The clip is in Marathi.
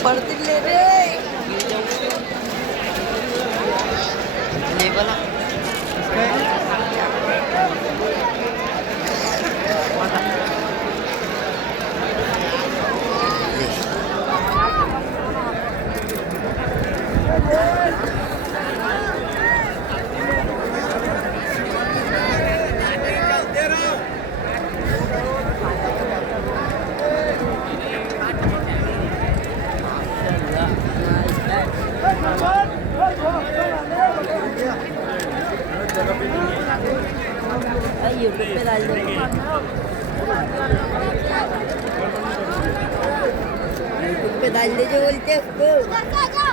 पडतील रे लेबल यूट्यूब पे डाल दो यूट्यूब पे डाल दीजिए बोलते उसको